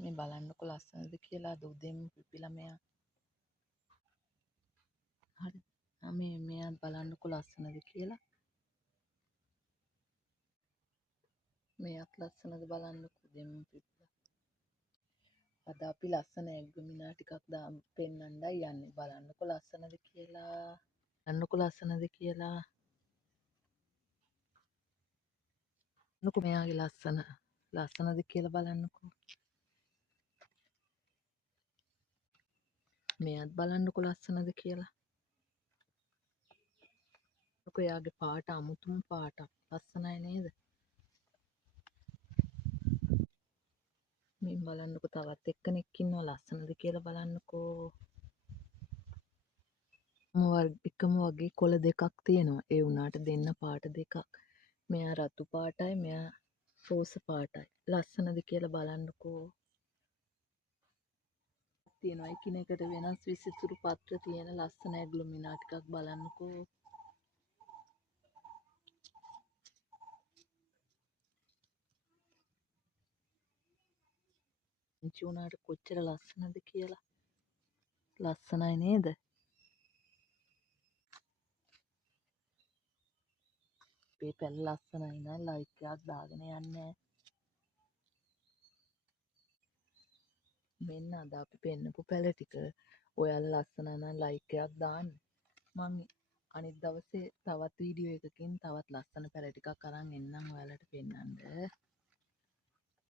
මේ බලන්නකො ලස්සනද කියලා අද උදේම පිපිලා මෙයා. හරි. මෙයාත් බලන්නකො ලස්සනද කියලා. මෙයාත් ලස්සනද බලන්නකො උදේම පිපිලා. අද අපි ලස්සන ඇග්ගමිනා ටිකක් පෙන්වන්නයි යන්නේ. බලන්නකො ලස්සනද කියලා. බලන්නකො ලස්සනද කියලා. බලන්නකො මෙයාගේ ලස්සනද කියලා බලන්නකො. මෙයාත් බලන්නකො ලස්සනද කියලා. එයාගේ පාට අමුතුම පාටක්. ලස්සනයි නේද? මේ බලන්නකො තවත් එක්කෙනෙක් ඉන්නවා ලස්සනද කියලා බලන්නකෝ. එකම වගේ කොළ දෙකක් තියෙනවා. ඒ වුණාට දෙන්න පාට දෙකක්. මෙයා රතු පාටයි මෙයා රෝස පාටයි. ලස්සනද කියලා බලන්නකෝ. තියෙනවා එකිනෙකට වෙනස් විසිතුරු පත්‍ර තියෙන ලස්සන ඇග්ලුමිනා ටිකක් බලන්නකෝ. පුංචි උනාට කොච්චර ලස්සනද කියලා. ලස්සනයි නේද? මේ පැල ලස්සනයි නම් ලයික් එකක් දාගෙන යන්න. මෙන්න අද අපි පෙන්නපු පැල ටික. ඔයාලා ලස්සන නම් ලයික් එකක් දාන්න. මම අනිත් දවසේ තවත් වීඩියෝ එකකින් තවත් ලස්සන පැල ටිකක් අරන් එන්නම් ඔයාලට පෙන්නන්න.